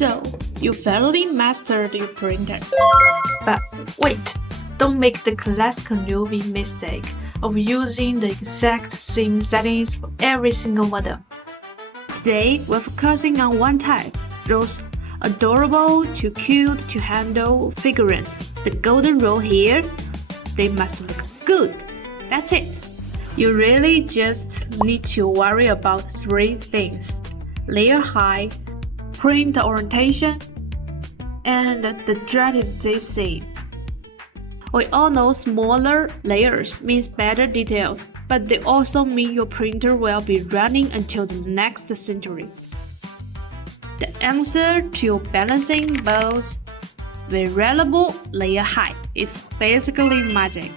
So, you finally mastered your printer. But wait, don't make the classical newbie mistake of using the exact same settings for every single model. Today, we're focusing on one type, those adorable to cute to handle figurines. The golden rule here, they must look good. That's it. You really just need to worry about 3 things: layer height, print orientation, and the dreaded JC. We all know smaller layers means better details, but they also mean your printer will be running until the next century. The answer to balancing both variable layer height is basically magic.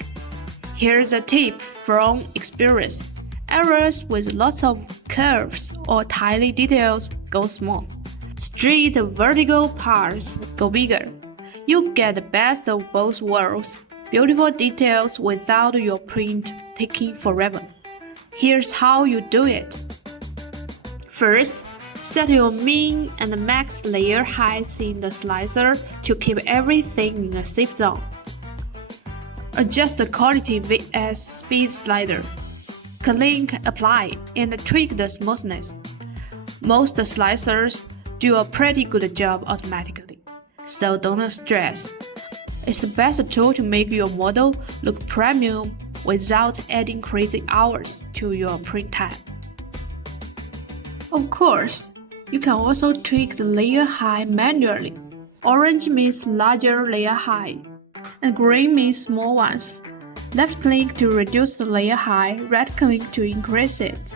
Here's a tip from experience. Areas with lots of curves or tiny details go small. Straight vertical parts go bigger. You get the best of both worlds. Beautiful details without your print taking forever. Here's how you do it. First, set your min and max layer heights in the slicer to keep everything in a safe zone. Adjust the quality vs speed slider. Click apply and tweak the smoothness. Most slicers do a pretty good job automatically, so don't stress. It's the best tool to make your model look premium without adding crazy hours to your print time. Of course, you can also tweak the layer height manually. Orange means larger layer height, and green means small ones. Left click to reduce the layer height, right click to increase it.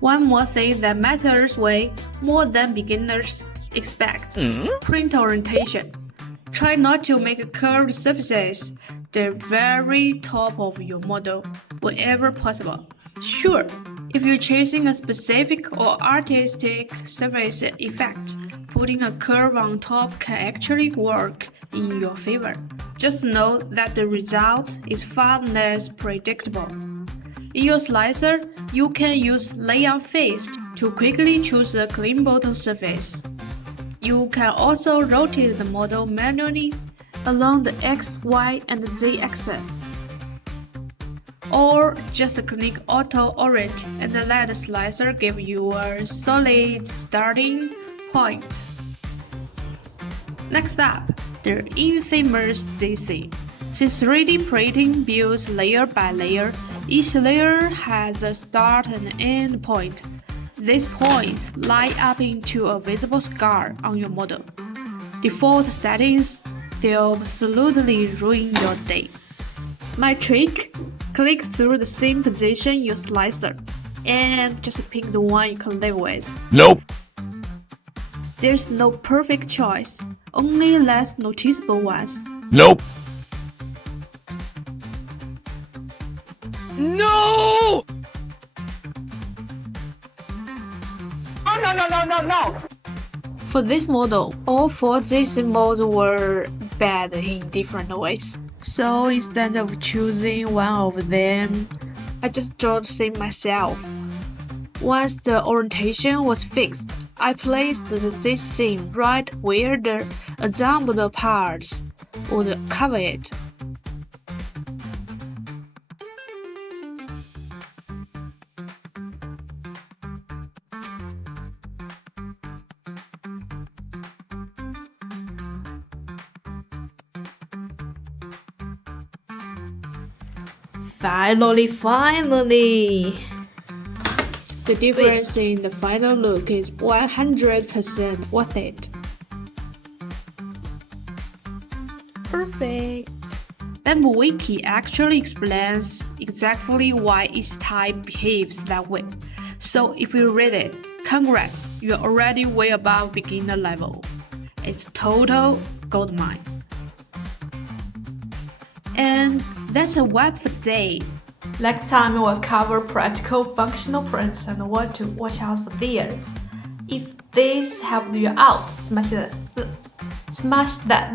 One more thing that matters way more than beginners expect: print orientation. Try not to make curved surfaces the very top of your model wherever possible. Sure, if you're chasing a specific or artistic surface effect, putting a curve on top can actually work in your favor. Just know that the result is far less predictable. In your slicer, you can use Lay on Face to quickly choose a clean bottom surface. You can also rotate the model manually along the X, Y, and Z axis. Or just click Auto Orient and let the slicer give you a solid starting point. Next up, the infamous JC. Since 3D printing builds layer by layer, each layer has a start and end point. These points line up into a visible scar on your model. Default settings, they'll absolutely ruin your day. My trick? Click through the same position your slicer, and just pick the one you can live with. Nope. There's no perfect choice, only less noticeable ones. Nope. No! No. For this model, all 4 JC modes were bad in different ways. So instead of choosing one of them, I just drew the same myself. Once the orientation was fixed, I placed the JC right where the assembled parts would cover it. Finally! The difference in the final look is 100% worth it. Perfect! Bamboo Wiki actually explains exactly why each type behaves that way. So if you read it, congrats, you're already way above beginner level. It's total goldmine. And that's a wrap for today. Next time we'll cover practical functional prints and what to watch out for there. If this helped you out, smash that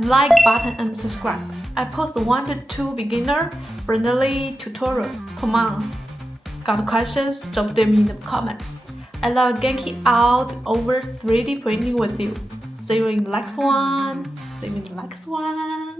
like button and subscribe. I post 1 to 2 beginner-friendly tutorials per month. Got questions? Drop them in the comments. I love geeking out over 3D printing with you. See you in the next one. See you in the next one.